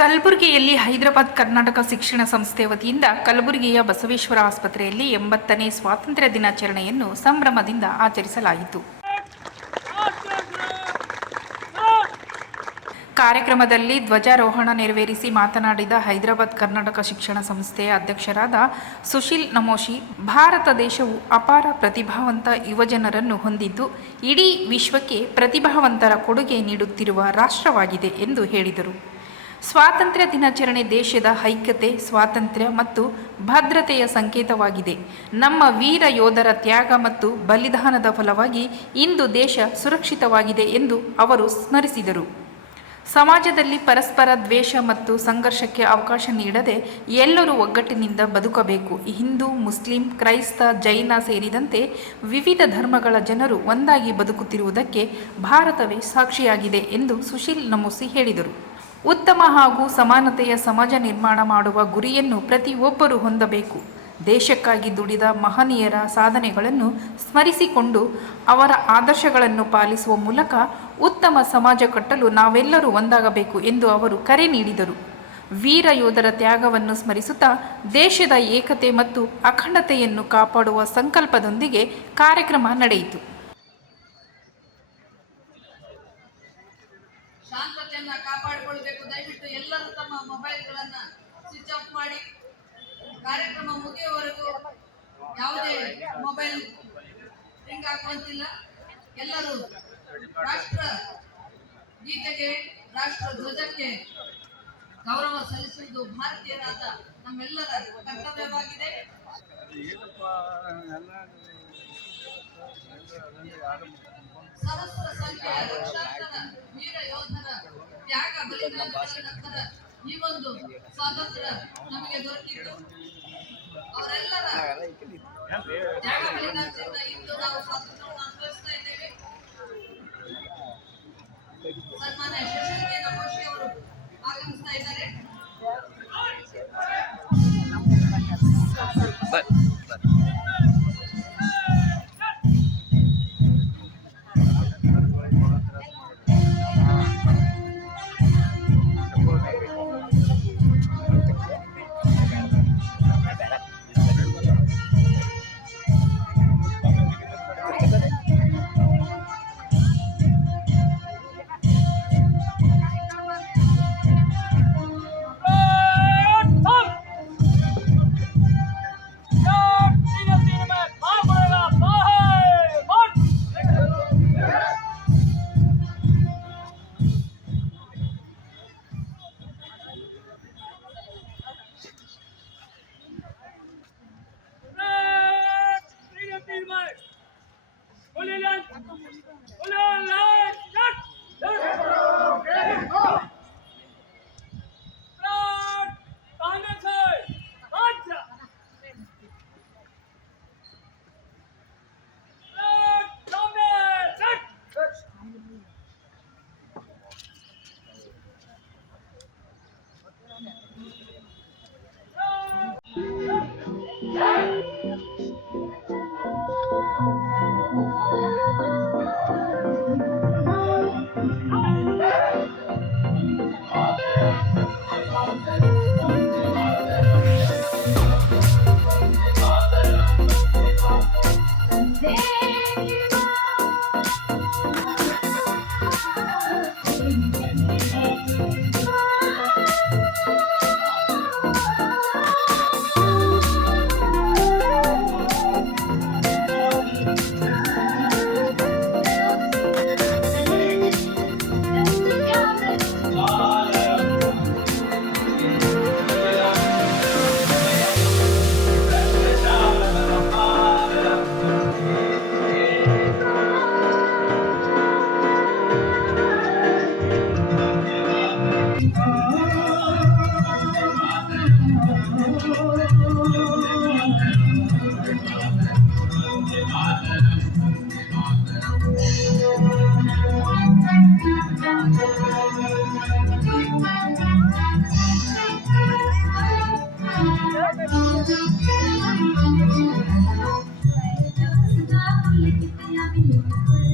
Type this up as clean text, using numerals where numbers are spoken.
ಕಲಬುರಗಿಯಲ್ಲಿ ಹೈದರಾಬಾದ್ ಕರ್ನಾಟಕ ಶಿಕ್ಷಣ ಸಂಸ್ಥೆ ವತಿಯಿಂದ ಕಲಬುರಗಿಯ ಬಸವೇಶ್ವರ ಆಸ್ಪತ್ರೆಯಲ್ಲಿ 80ನೇ ಸ್ವಾತಂತ್ರ್ಯ ದಿನಾಚರಣೆಯನ್ನು ಸಂಭ್ರಮದಿಂದ ಆಚರಿಸಲಾಯಿತು. ಕಾರ್ಯಕ್ರಮದಲ್ಲಿ ಧ್ವಜಾರೋಹಣ ನೆರವೇರಿಸಿ ಮಾತನಾಡಿದ ಹೈದರಾಬಾದ್ ಕರ್ನಾಟಕ ಶಿಕ್ಷಣ ಸಂಸ್ಥೆಯ ಅಧ್ಯಕ್ಷರಾದ ಸುಶೀಲ್ ನಮೋಶಿ, ಭಾರತ ದೇಶವು ಅಪಾರ ಪ್ರತಿಭಾವಂತ ಯುವಜನರನ್ನು ಹೊಂದಿದ್ದು ಇಡೀ ವಿಶ್ವಕ್ಕೆ ಪ್ರತಿಭಾವಂತರ ಕೊಡುಗೆ ನೀಡುತ್ತಿರುವ ರಾಷ್ಟ್ರವಾಗಿದೆ ಎಂದು ಹೇಳಿದರು. ಸ್ವಾತಂತ್ರ್ಯ ದಿನಾಚರಣೆ ದೇಶದ ಐಕ್ಯತೆ, ಸ್ವಾತಂತ್ರ್ಯ ಮತ್ತು ಭದ್ರತೆಯ ಸಂಕೇತವಾಗಿದೆ. ನಮ್ಮ ವೀರ ಯೋಧರ ತ್ಯಾಗ ಮತ್ತು ಬಲಿದಾನದ ಫಲವಾಗಿ ಇಂದು ದೇಶ ಸುರಕ್ಷಿತವಾಗಿದೆ ಎಂದು ಅವರು ಸ್ಮರಿಸಿದರು. ಸಮಾಜದಲ್ಲಿ ಪರಸ್ಪರ ದ್ವೇಷ ಮತ್ತು ಸಂಘರ್ಷಕ್ಕೆ ಅವಕಾಶ ನೀಡದೆ ಎಲ್ಲರೂ ಒಗ್ಗಟ್ಟಿನಿಂದ ಬದುಕಬೇಕು. ಹಿಂದೂ, ಮುಸ್ಲಿಂ, ಕ್ರೈಸ್ತ, ಜೈನ ಸೇರಿದಂತೆ ವಿವಿಧ ಧರ್ಮಗಳ ಜನರು ಒಂದಾಗಿ ಬದುಕುತ್ತಿರುವುದಕ್ಕೆ ಭಾರತವೇ ಸಾಕ್ಷಿಯಾಗಿದೆ ಎಂದು ಸುಶೀಲ್ ನಮೋಶಿ ಹೇಳಿದರು. ಉತ್ತಮ ಹಾಗೂ ಸಮಾನತೆಯ ಸಮಾಜ ನಿರ್ಮಾಣ ಮಾಡುವ ಗುರಿಯನ್ನು ಪ್ರತಿಯೊಬ್ಬರೂ ಹೊಂದಬೇಕು. ದೇಶಕ್ಕಾಗಿ ದುಡಿದ ಮಹನೀಯರ ಸಾಧನೆಗಳನ್ನು ಸ್ಮರಿಸಿಕೊಂಡು ಅವರ ಆದರ್ಶಗಳನ್ನು ಪಾಲಿಸುವ ಮೂಲಕ ಉತ್ತಮ ಸಮಾಜ ಕಟ್ಟಲು ನಾವೆಲ್ಲರೂ ಒಂದಾಗಬೇಕು ಎಂದು ಅವರು ಕರೆ ನೀಡಿದರು. ವೀರ ಯೋಧರ ತ್ಯಾಗವನ್ನು ಸ್ಮರಿಸುತ್ತಾ ದೇಶದ ಏಕತೆ ಮತ್ತು ಅಖಂಡತೆಯನ್ನು ಕಾಪಾಡುವ ಸಂಕಲ್ಪದೊಂದಿಗೆ ಕಾರ್ಯಕ್ರಮ ನಡೆಯಿತು. ಶಾಂತತೆಯನ್ನ ಕಾಪಾಡಿಕೊಳ್ಳಬೇಕು. ದಯವಿಟ್ಟು ಎಲ್ಲರೂ ತಮ್ಮ ಮೊಬೈಲ್ಗಳನ್ನ ಸ್ವಿಚ್ ಆಫ್ ಮಾಡಿ. ಕಾರ್ಯಕ್ರಮ ಮುಗಿಯುವವರೆಗೂ ಯಾವುದೇ ಮೊಬೈಲ್ ರಿಂಗ್ ಹಾಕುವಂತಿಲ್ಲ. ಎಲ್ಲರೂ ರಾಷ್ಟ್ರ ಗೀತೆಗೆ, ರಾಷ್ಟ್ರ ಧ್ವಜಕ್ಕೆ ಗೌರವ ಸಲ್ಲಿಸುವುದು ಭಾರತೀಯರಾದ ನಮ್ಮೆಲ್ಲರ ಕರ್ತವ್ಯವಾಗಿದೆ. ಸಹಸ್ರ ಸಂಖ್ಯೆಯ ಲಕ್ಷಾಂತರ ವೀರ ಯೋಧರ ತ್ಯಾಗ ಬಲಿದಾನಗಳ ನಂತರ ಈ ಒಂದು ಸ್ವಾತಂತ್ರ್ಯ ನಮಗೆ ದೊರಕಿತ್ತು. ಅವರೆಲ್ಲರ ತ್ಯಾಗ ಬಲಿದಾನದಿಂದ ಇಂದು ನಾವು ಸ್ವಾತಂತ್ರ್ಯವನ್ನು ಅನುಭವಿಸ್ತಾ ಇದ್ದೇವೆ. ಸನ್ಮಾನ್ಯ ಶಶಿಕಲಾ ನಮೋಶಿ ಅವರು ಆಗಮಿಸ್ತಾ ಇದ್ದಾರೆ.